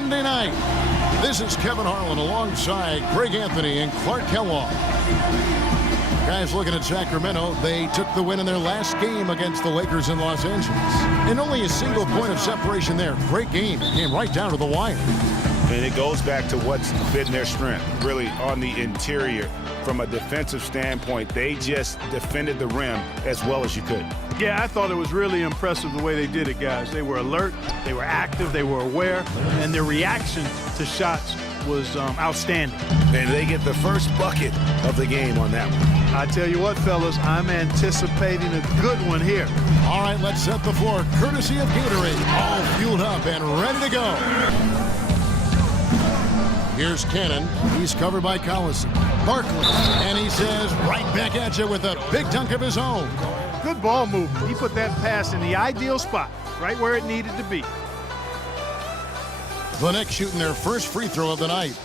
Monday night. This is Kevin Harlan alongside Greg Anthony and Clark Kellogg. Guys, looking at Sacramento, they took the win in their last game against the Lakers in Los Angeles. And only a single point of separation there. Great game. Came right down to the wire. And it goes back to what's been their strength, really, on the interior. From a defensive standpoint, they just defended the rim as well as you could. Yeah, I thought it was really impressive the way they did it, guys. They were alert, they were active, they were aware, and their reaction to shots was outstanding. And they get the first bucket of the game on that one. I tell you what, fellas, I'm anticipating a good one here. All right, let's set the floor. Courtesy of Gatorade, all fueled up and ready to go. Here's Cannon. He's covered by Collison. Barkley. And he says, right back at you with a big dunk of his own. Good ball movement. He put that pass in the ideal spot, right where it needed to be. The Knicks shooting their first free throw of the night.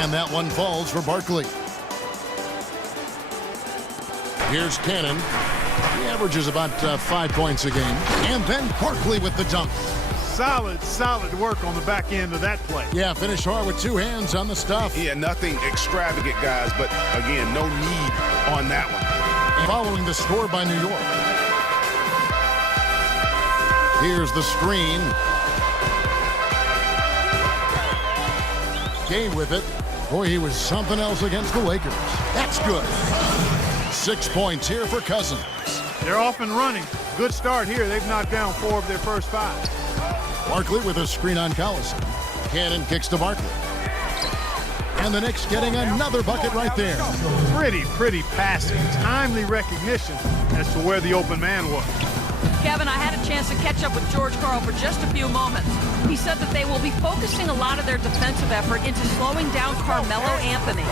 And that one falls for Barkley. Here's Cannon. He averages about 5 points a game. And then Barkley with the dunk. Solid work on the back end of that play. Yeah, finished hard with two hands on the stuff. Yeah, nothing extravagant, guys, but again, no need on that one. And following the score by New York. Here's the screen. Gay with it. Boy, he was something else against the Lakers. That's good. 6 points here for Cousins. They're off and running. Good start here. They've knocked down 4 of their first 5. Barkley with a screen on Collison. Cannon kicks to Barkley. And the Knicks getting another bucket right there. Pretty passing. Timely recognition as to where the open man was. Kevin, I had a chance to catch up with George Karl for just a few moments. He said that they will be focusing a lot of their defensive effort into slowing down Carmelo Anthony.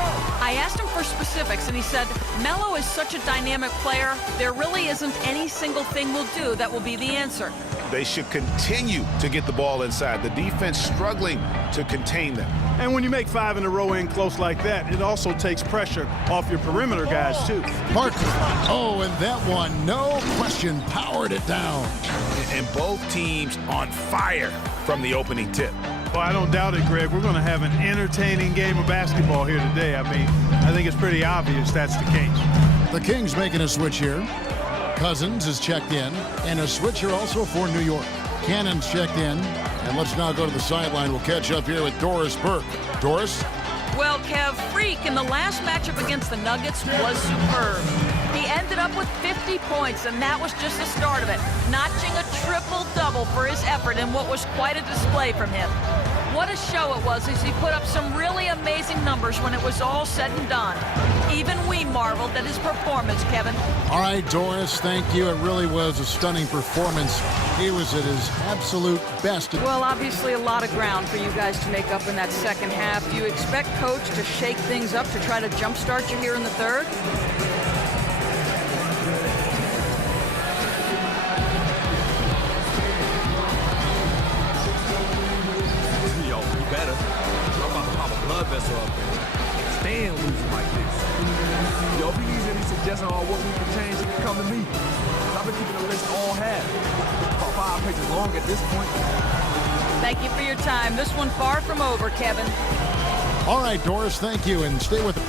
I asked him for specifics, and he said, Melo is such a dynamic player, there really isn't any single thing we'll do that will be the answer. They should continue to get the ball inside. The defense struggling to contain them. And when you make 5 in a row in close like that, it also takes pressure off your perimeter guys, too. Barkley. Oh, and that one, no question, powered it down. And both teams on fire from the opening tip. Well, I don't doubt it, Greg. We're going to have an entertaining game of basketball here today. I mean, I think it's pretty obvious that's the case. The Kings making a switch here. Cousins is checked in, and a switch here also for New York. Cannon's checked in, and let's now go to the sideline. We'll catch up here with Doris Burke. Doris? Well, Kev, Freak in the last matchup against the Nuggets was superb. He ended up with 50 points, and that was just the start of it, notching a triple-double for his effort in what was quite a display from him. What a show it was as he put up some really amazing numbers when it was all said and done. Even we marveled at his performance, Kevin. All right, Doris, thank you. It really was a stunning performance. He was at his absolute best. Well, obviously a lot of ground for you guys to make up in that second half. Do you expect Coach to shake things up to try to jumpstart you here in the third? Better. I'm about to pop a blood vessel up there. Stand losing like this. Yo, if he needs any suggestion on what we can change, he can come to me. I've been keeping the list all half. About 5 pages long at this point. Thank you for your time. This one far from over, Kevin. All right, Doris, thank you, and stay with us.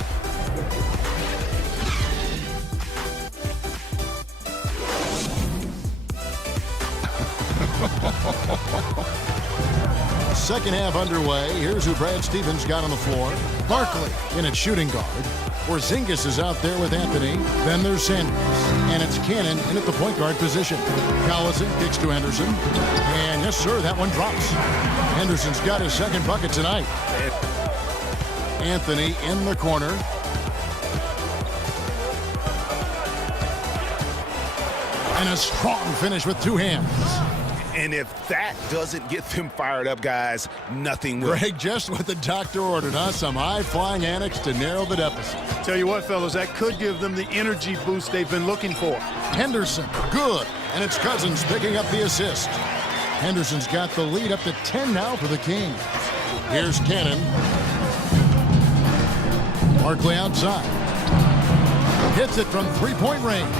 Second half underway. Here's who Brad Stevens got on the floor. Barkley in at shooting guard. Porzingis is out there with Anthony. Then there's Sanders. And it's Cannon in at the point guard position. Collison kicks to Henderson. And yes, sir, that one drops. Henderson's got his second bucket tonight. Anthony in the corner. And a strong finish with 2 hands. And if that doesn't get them fired up, guys, nothing will. Greg, just what the doctor ordered, huh? Some high-flying antics to narrow the deficit. Tell you what, fellas, that could give them the energy boost they've been looking for. Henderson, good. And it's Cousins picking up the assist. Henderson's got the lead up to 10 now for the Kings. Here's Cannon. Barkley outside. Hits it from 3-point range.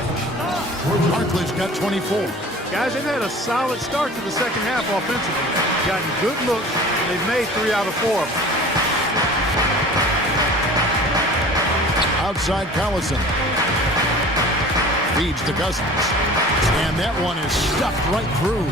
Barkley's got 24. Guys, they've had a solid start to the second half offensively. Gotten good looks, and they've made 3 out of 4 of them. Outside Collison. Feeds to Cousins. And that one is stuffed right through.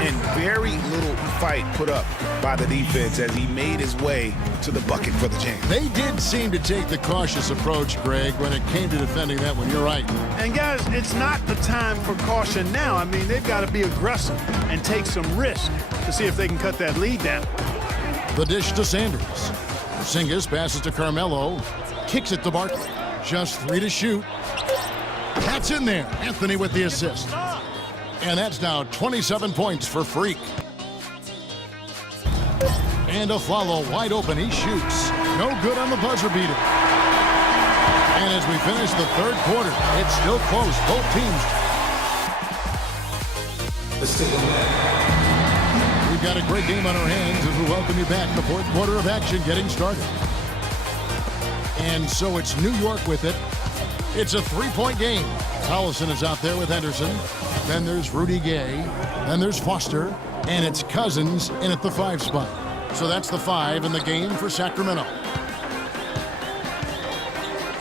And very little fight put up by the defense as he made his way to the bucket for the jam. They did seem to take the cautious approach, Greg, when it came to defending that one. You're right. And guys, it's not the time for caution now. I mean, they've got to be aggressive and take some risk to see if they can cut that lead down. The dish to Sanders. Porzingis passes to Carmelo. Kicks it to Barkley. Just 3 to shoot. That's in there. Anthony with the assist. And that's now 27 points for Freak. And a follow wide open. He shoots. No good on the buzzer beater. And as we finish the third quarter, it's still close. Both teams. We've got a great game on our hands as we welcome you back. The fourth quarter of action getting started. And so it's New York with it. It's a 3-point game. Collison is out there with Henderson. Then there's Rudy Gay. Then there's Foster. And it's Cousins in at the 5 spot. So that's the 5 in the game for Sacramento.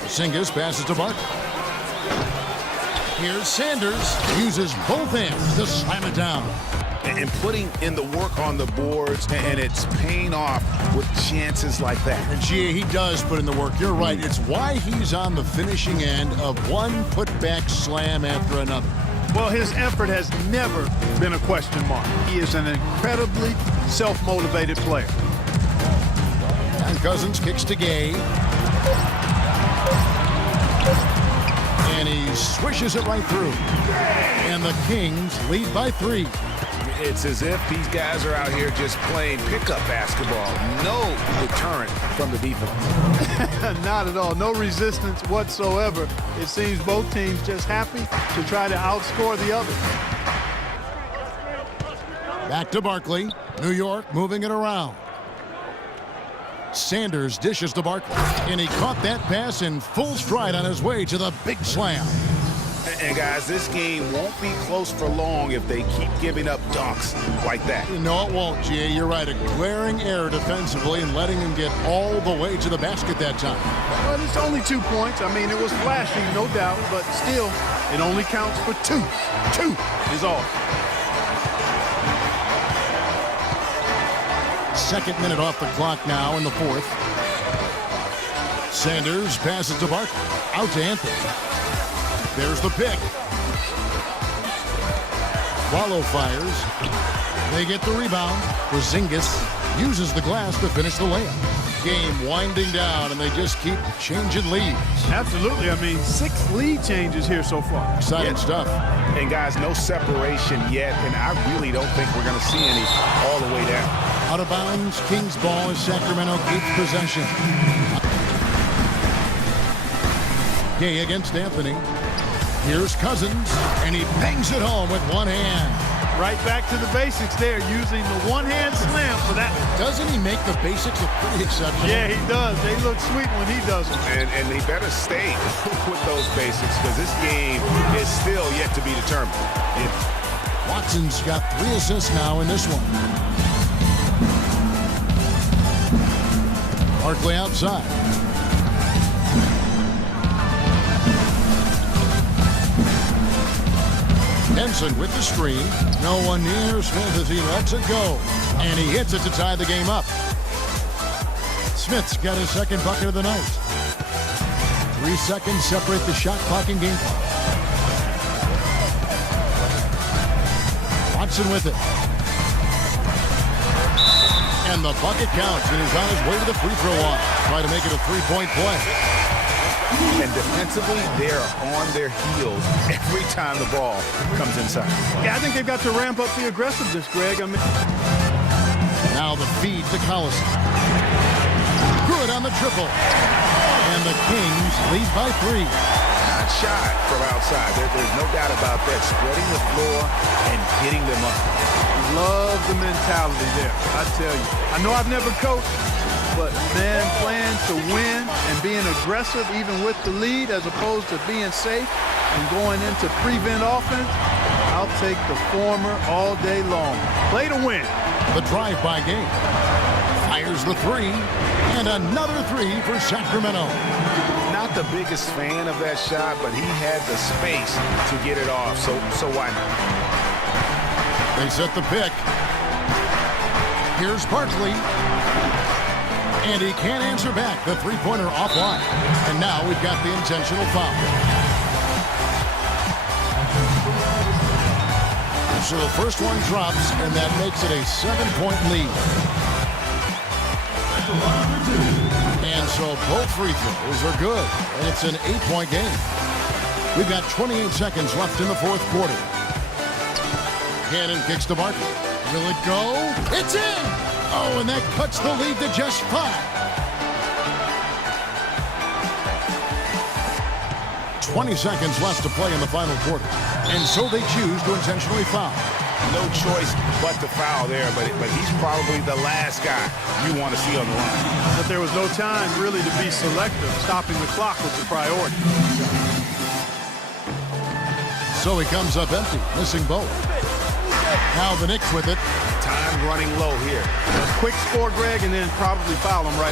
Porzingis passes to Barkley. Here's Sanders. Uses both hands to slam it down. And putting in the work on the boards, and it's paying off with chances like that. And Gia, he does put in the work. You're right. It's why he's on the finishing end of one putback slam after another. Well, his effort has never been a question mark. He is an incredibly self-motivated player. And Cousins kicks to Gay. And he swishes it right through. And the Kings lead by 3. It's as if these guys are out here just playing pickup basketball. No deterrent from the defense. Not at all. No resistance whatsoever. It seems both teams just happy to try to outscore the other. Back to Barkley. New York moving it around. Sanders dishes to Barkley. And he caught that pass in full stride on his way to the big slam. And guys, this game won't be close for long if they keep giving up dunks like that. No, it won't, G.A. You're right. A glaring error defensively and letting him get all the way to the basket that time. Well, it's only 2 points. I mean, it was flashy, no doubt, but still, it only counts for 2. 2 is all. Second minute off the clock now in the fourth. Sanders passes to Barkley. Out to Anthony. There's the pick. Wallow fires. They get the rebound. Porzingis uses the glass to finish the layup. Game winding down, and they just keep changing leads. Absolutely. I mean, 6 lead changes here so far. Exciting stuff. And guys, no separation yet, and I really don't think we're going to see any all the way down. Out of bounds, Kings ball as Sacramento keeps possession. Gay against Anthony. Here's Cousins, and he bangs it home with one hand. Right back to the basics there, using the one-hand slam for that. Doesn't he make the basics look pretty exceptional? Yeah, he does. They look sweet when he does them. And they better stay with those basics because this game is still yet to be determined. Watson's got 3 assists now in this one. Barkley outside. Henson with the screen. No one near Smith as he lets it go. And he hits it to tie the game up. Smith's got his second bucket of the night. 3 seconds separate the shot clock and game clock. Watson with it. And the bucket counts, and he's on his way to the free throw line. Try to make it a 3-point play. And defensively, they're on their heels every time the ball comes inside. Yeah, I think they've got to ramp up the aggressiveness, Greg. I mean, now the feed to Collison. Good on the triple. And the Kings lead by 3. Not shy from outside. There's no doubt about that. Spreading the floor and getting them up. love the mentality there, I tell you. I know I've never coached, but, man, playing to win and being aggressive even with the lead as opposed to being safe and going into prevent offense, I'll take the former all day long. Play to win. The drive-by game. Fires the three. And another three for Sacramento. Not the biggest fan of that shot, but he had the space to get it off, so why not? They set the pick. Here's Barkley. And he can't answer back. The three-pointer offline. And now we've got the intentional foul. So the first one drops, and that makes it a 7-point lead. And so both free throws are good, and it's an 8-point game. We've got 28 seconds left in the fourth quarter. Cannon kicks to Barkley. Will it go? It's in! Oh, and that cuts the lead to just 5. 20 seconds left to play in the final quarter. And so they choose to intentionally foul. No choice but to foul there, but he's probably the last guy you want to see on the line. But there was no time really to be selective. Stopping the clock was the priority. So he comes up empty, missing both. Now the Knicks with it. Time running low here. A quick score, Greg, and then probably foul him right